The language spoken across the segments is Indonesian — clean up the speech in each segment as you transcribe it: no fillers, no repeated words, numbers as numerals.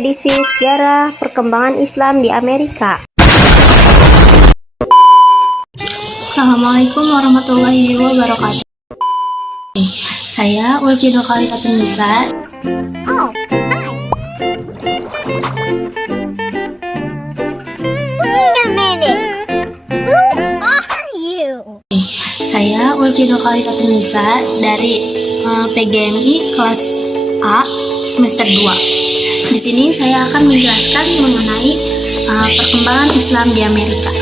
edisi Sejarah Perkembangan Islam di Amerika. Assalamualaikum warahmatullahi wabarakatuh. Saya Ulfi Khalifatun Nisa. Saya Ulfi Khalifatun Nisa dari PGMI kelas A semester 2. Di sini saya akan menjelaskan mengenai perkembangan Islam di Amerika.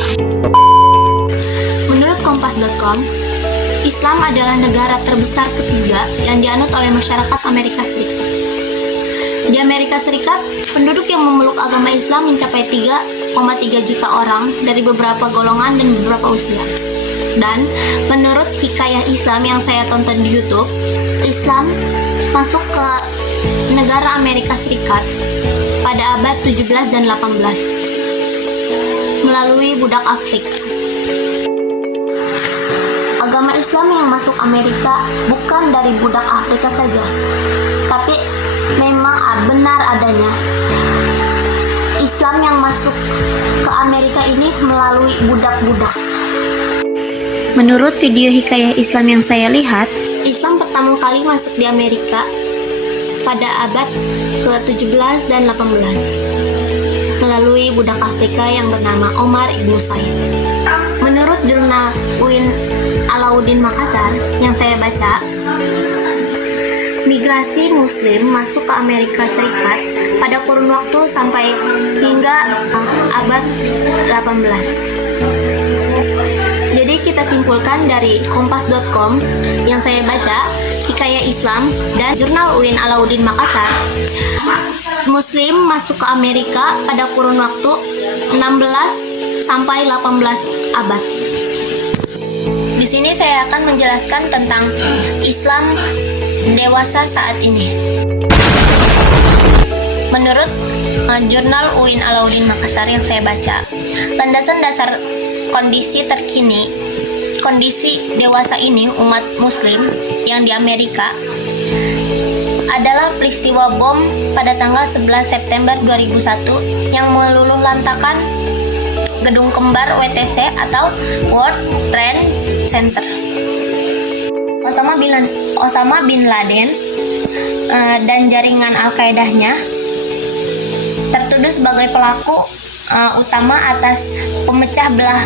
Menurut Kompas.com, Islam adalah negara terbesar ketiga yang dianut oleh masyarakat Amerika Serikat. Di Amerika Serikat, penduduk yang memeluk agama Islam mencapai 3,3 juta orang dari beberapa golongan dan beberapa usia. Dan menurut Hikayah Islam yang saya tonton di YouTube, Islam masuk ke negara Amerika Serikat pada abad 17 dan 18 melalui budak Afrika. Agama Islam yang masuk Amerika bukan dari budak Afrika saja, tapi memang benar adanya. Islam yang masuk ke Amerika ini melalui budak-budak. Menurut video Hikayah Islam yang saya lihat, Islam pertama kali masuk di Amerika pada abad ke-17 dan 18 melalui budak Afrika yang bernama Omar Ibn Said. Menurut jurnal UIN Alauddin Makassar yang saya baca, migrasi Muslim masuk ke Amerika Serikat pada kurun waktu sampai hingga abad 18. Jadi kita simpulkan dari Kompas.com yang saya baca, Hikayah Islam, dan jurnal UIN Alauddin Makassar, Muslim masuk ke Amerika pada kurun waktu 16 sampai 18 abad. Di sini saya akan menjelaskan tentang Islam dewasa saat ini. Menurut jurnal UIN Alauddin Makassar yang saya baca, landasan dasar kondisi terkini, kondisi dewasa ini umat Muslim yang di Amerika adalah peristiwa bom pada tanggal 11 September 2001 yang meluluhlantakan gedung kembar WTC atau World Trade Center. Osama bin Laden dan jaringan Al-Qaedanya tertuduh sebagai pelaku utama atas pemecah belah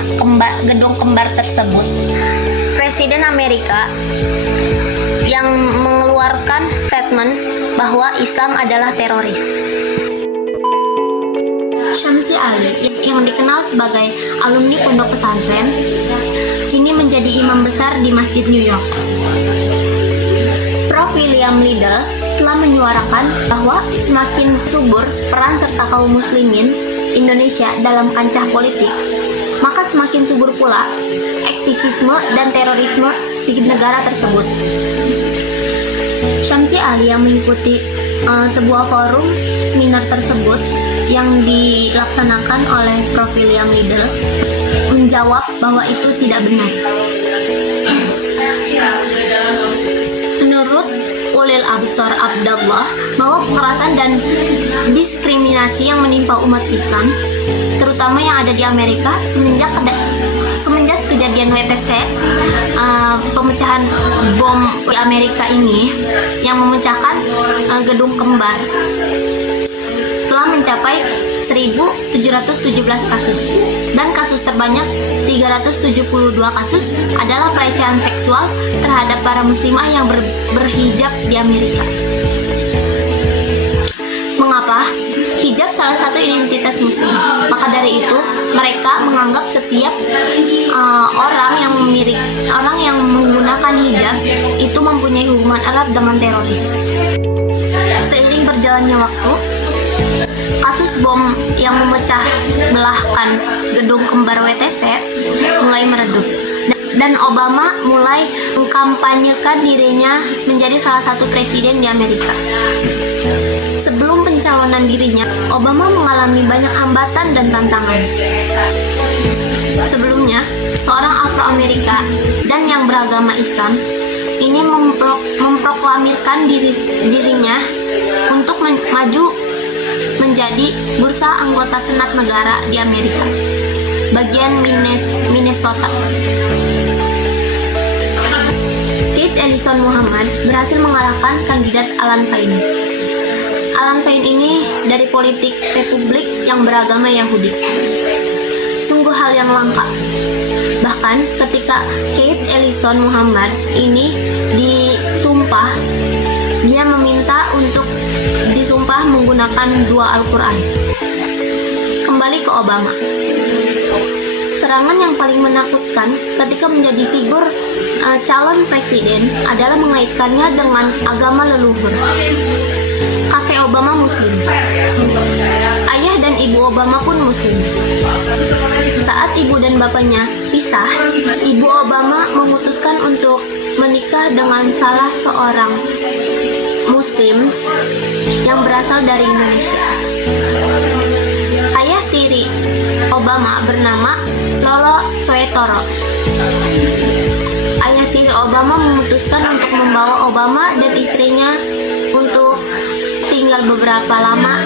gedung kembar tersebut. Presiden Amerika yang mengeluarkan statement bahwa Islam adalah teroris. Syamsi Ali yang dikenal sebagai alumni pondok pesantren kini menjadi imam besar di Masjid New York. Prof. William Liddell telah menyuarakan bahwa semakin subur peran serta kaum muslimin Indonesia dalam kancah politik, maka semakin subur pula aktivisme dan terorisme di negara tersebut. Syamsi Ali yang mengikuti sebuah forum seminar tersebut yang dilaksanakan oleh Prof. William Liddell menjawab bahwa itu tidak benar. Menurut Ulil Absar Abdallah, bahwa kekerasan dan diskriminasi yang menimpa umat Islam, terutama yang ada di Amerika semenjak kejadian WTC, pemecahan bom di Amerika ini yang memecahkan gedung kembar, telah mencapai 1.717 kasus, dan kasus terbanyak 372 kasus adalah pelecehan seksual terhadap para muslimah yang berhijab di Amerika. Mengapa? Hijab salah satu identitas muslim. Maka dari itu, mereka menganggap setiap orang yang menggunakan hijab itu mempunyai hubungan erat dengan teroris. Seiring berjalannya waktu, kasus bom yang memecah belahkan gedung kembar WTC mulai meredup, dan Obama mulai mengkampanyekan dirinya menjadi salah satu presiden di Amerika. Sebelum pencalonan dirinya, Obama mengalami banyak hambatan dan tantangan. Sebelumnya, seorang Afro-Amerika dan yang beragama Islam ini memproklamirkan dirinya untuk maju menjadi bursa anggota Senat Negara di Amerika, bagian Minnesota. Keith Ellison Muhammad berhasil mengalahkan kandidat Alan Paine. Alan Paine ini dari politik Republik yang beragama Yahudi. Sungguh hal yang langka. Bahkan ketika Keith Ellison Muhammad ini disumpah, dia meminta untuk disumpah menggunakan dua Al-Quran. Kembali ke Obama. Serangan yang paling menakutkan ketika menjadi figur calon presiden adalah mengaitkannya dengan agama leluhur. Kakek Obama Muslim. Ayah dan ibu Obama pun Muslim. Saat ibu dan bapaknya pisah, ibu Obama memutuskan untuk menikah dengan salah seorang Muslim yang berasal dari Indonesia. Ayah tiri Obama bernama Lolo Soetoro. Ayah tiri Obama memutuskan untuk membawa Obama dan istrinya untuk tinggal beberapa lama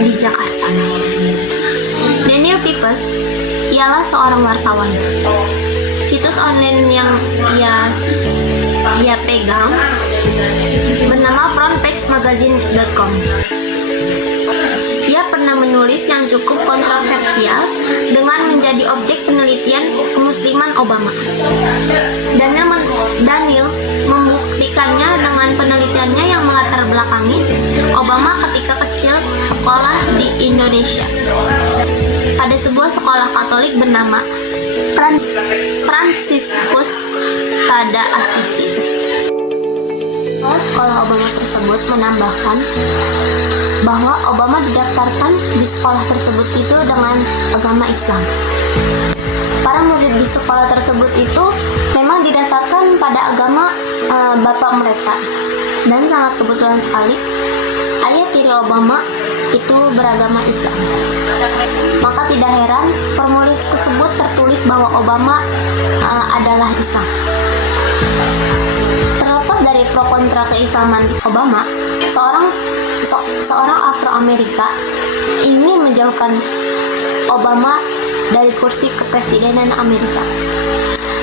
di Jakarta. Daniel Pipes ialah seorang wartawan. Situs online yang ia pegang bernama frontpagemagazine.com. Ia pernah menulis yang cukup kontroversial dengan menjadi objek penelitian kemusliman Obama. Daniel membuktikannya dengan penelitiannya yang melatar belakangi Obama ketika kecil sekolah di Indonesia pada sebuah sekolah Katolik bernama Franciscus Tada Assisi. Sekolah Obama tersebut menambahkan bahwa Obama didaftarkan di sekolah tersebut itu dengan agama Islam. Para murid di sekolah tersebut itu memang didasarkan pada agama bapak mereka, dan sangat kebetulan sekali ayah tiri Obama itu beragama Islam. Maka tidak heran formulir tersebut tertulis bahwa Obama adalah Islam. Terlepas dari pro kontra keislaman Obama, seorang Afro-Amerika ingin menjauhkan Obama dari kursi kepresidenan Amerika,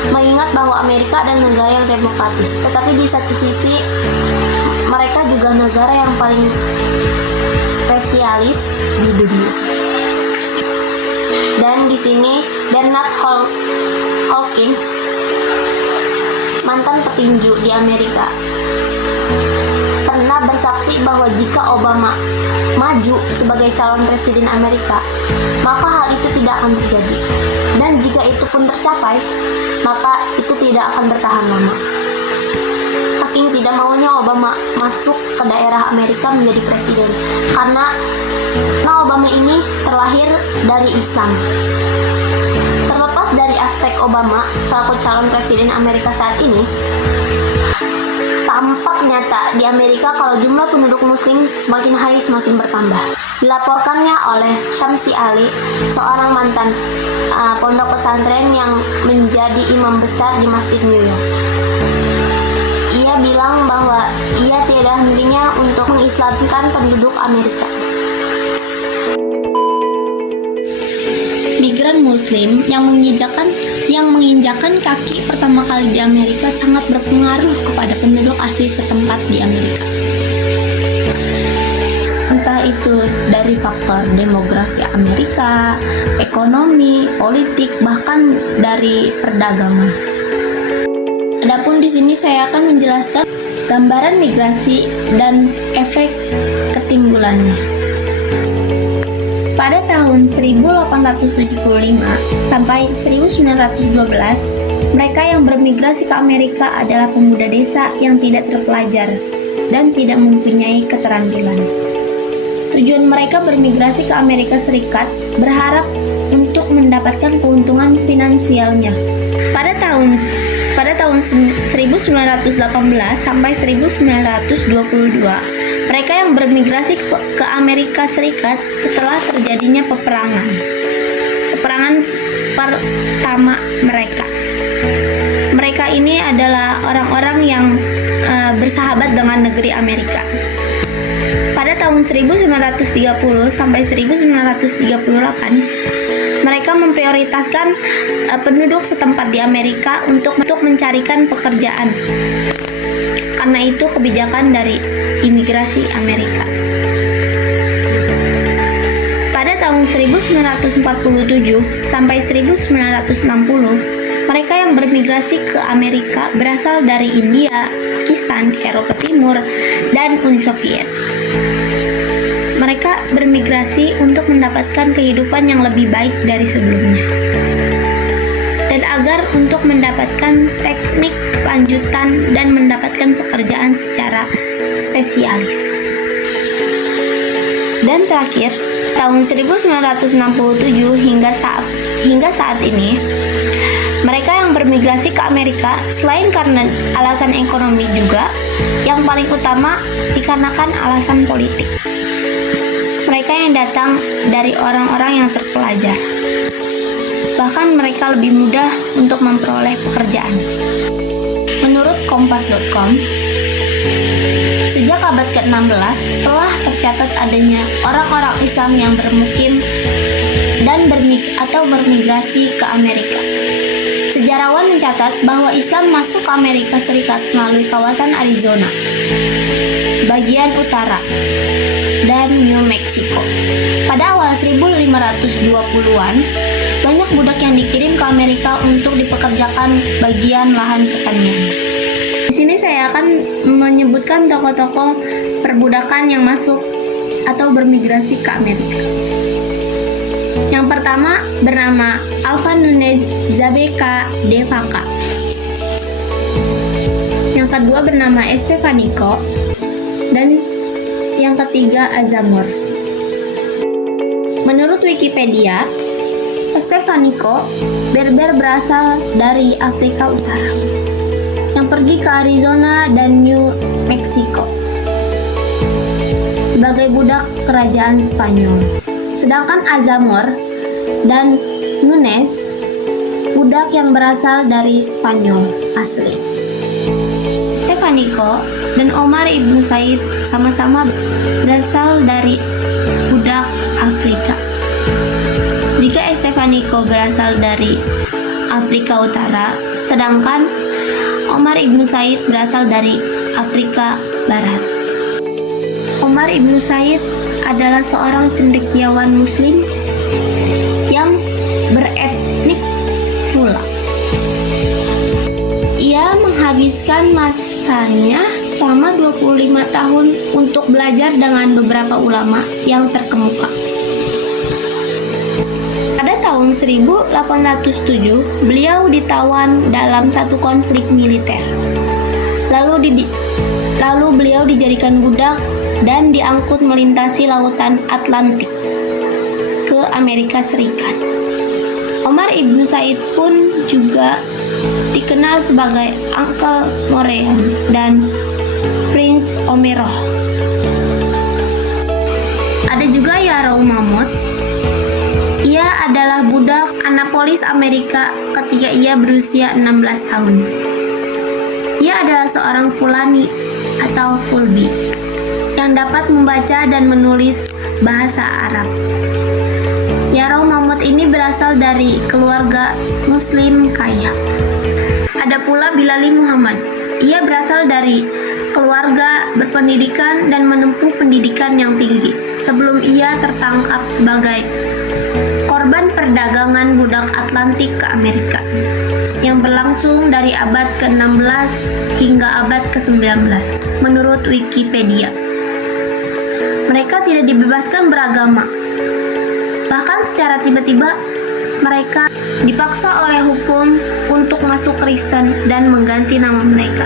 mengingat bahwa Amerika adalah negara yang demokratis, tetapi di satu sisi mereka juga negara yang paling spesialis di dunia. Dan di sini Bernard Hawkins, mantan petinju di Amerika, pernah bersaksi bahwa jika Obama maju sebagai calon presiden Amerika, maka hal itu tidak akan terjadi. Dan jika itu pun tercapai, maka itu tidak akan bertahan lama. Saking tidak maunya Obama masuk ke daerah Amerika menjadi presiden, karena Obama ini terlahir dari Islam. Terlepas dari aspek Obama selaku calon presiden Amerika saat ini, tampak nyata di Amerika kalau jumlah penduduk muslim semakin hari semakin bertambah. Dilaporkannya oleh Syamsi Ali, seorang mantan pondok pesantren yang menjadi imam besar di Masjid New York. Ia bilang bahwa ia tidak hentinya untuk mengislamkan penduduk Amerika. Migran Muslim yang menginjakan kaki pertama kali di Amerika sangat berpengaruh kepada penduduk asli setempat di Amerika. Entah itu dari faktor demografi Amerika, ekonomi, politik, bahkan dari perdagangan. Adapun di sini saya akan menjelaskan gambaran migrasi dan efek ketimbulannya. Pada tahun 1875 sampai 1912, mereka yang bermigrasi ke Amerika adalah pemuda desa yang tidak terpelajar dan tidak mempunyai keterampilan. Tujuan mereka bermigrasi ke Amerika Serikat berharap untuk mendapatkan keuntungan finansialnya. Pada tahun 1918 sampai 1922, mereka yang bermigrasi ke Amerika Serikat setelah terjadinya peperangan pertama mereka. Mereka ini adalah orang-orang yang bersahabat dengan negeri Amerika. Pada Pada tahun 1930 sampai 1938, mereka memprioritaskan penduduk setempat di Amerika untuk mencarikan pekerjaan. Karena itu kebijakan dari imigrasi Amerika. Pada tahun 1947 sampai 1960, mereka yang bermigrasi ke Amerika berasal dari India, Pakistan, Eropa Timur, dan Uni Soviet. Mereka bermigrasi untuk mendapatkan kehidupan yang lebih baik dari sebelumnya, dan agar untuk mendapatkan teknik lanjutan dan mendapatkan pekerjaan secara spesialis. Dan terakhir, tahun 1967 hingga saat ini, mereka yang bermigrasi ke Amerika selain karena alasan ekonomi juga, yang paling utama dikarenakan alasan politik. Mereka yang datang dari orang-orang yang terpelajar. Bahkan mereka lebih mudah untuk memperoleh pekerjaan. Menurut Kompas.com, sejak abad ke-16 telah tercatat adanya orang-orang Islam yang bermukim dan bermigrasi ke Amerika. Sejarawan mencatat bahwa Islam masuk ke Amerika Serikat melalui kawasan Arizona, bagian utara, dan New Mexico. Pada awal 1520-an, banyak budak yang dikirim ke Amerika untuk dipekerjakan bagian lahan pertanian. Di sini saya akan menyebutkan tokoh-tokoh perbudakan yang masuk atau bermigrasi ke Amerika. Yang pertama bernama Alva Nunes Zabeka de Vaca. Yang kedua bernama Estevanico, dan yang ketiga Azamor. Menurut Wikipedia, Estevanico Berber berasal dari Afrika Utara yang pergi ke Arizona dan New Mexico sebagai budak kerajaan Spanyol. Sedangkan Azamor dan Nunes budak yang berasal dari Spanyol asli. Estevanico dan Omar Ibn Said sama-sama berasal dari budak Afrika. Jika Estevanico berasal dari Afrika Utara, sedangkan Omar Ibn Said berasal dari Afrika Barat. Omar Ibn Said adalah seorang cendekiawan Muslim yang beretnik Fula. Ia menghabiskan masanya selama 25 tahun untuk belajar dengan beberapa ulama yang terkemuka. Pada tahun 1807, beliau ditawan dalam satu konflik militer. Lalu beliau dijadikan budak dan diangkut melintasi lautan Atlantik ke Amerika Serikat. Omar Ibn Said pun juga dikenal sebagai Uncle Morean dan Prince Omeroh. Ada juga Yarrow Mammoth. Ia adalah budak Annapolis, Amerika ketika ia berusia 16 tahun. Ia adalah seorang Fulani atau Fulbi yang dapat membaca dan menulis bahasa Arab. Yarrow Mammoth ini berasal dari keluarga Muslim kaya. Ada pula Bilali Muhammad. Ia berasal dari keluarga berpendidikan dan menempuh pendidikan yang tinggi sebelum ia tertangkap sebagai korban perdagangan budak Atlantik ke Amerika yang berlangsung dari abad ke-16 hingga abad ke-19 menurut Wikipedia. Mereka tidak dibebaskan beragama. Bahkan secara tiba-tiba mereka dipaksa oleh hukum untuk masuk Kristen dan mengganti nama mereka.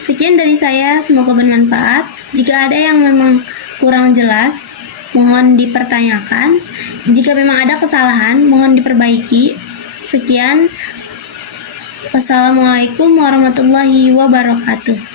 Sekian dari saya, semoga bermanfaat. Jika ada yang memang kurang jelas, mohon dipertanyakan. Jika memang ada kesalahan, mohon diperbaiki. Sekian. Wassalamualaikum warahmatullahi wabarakatuh.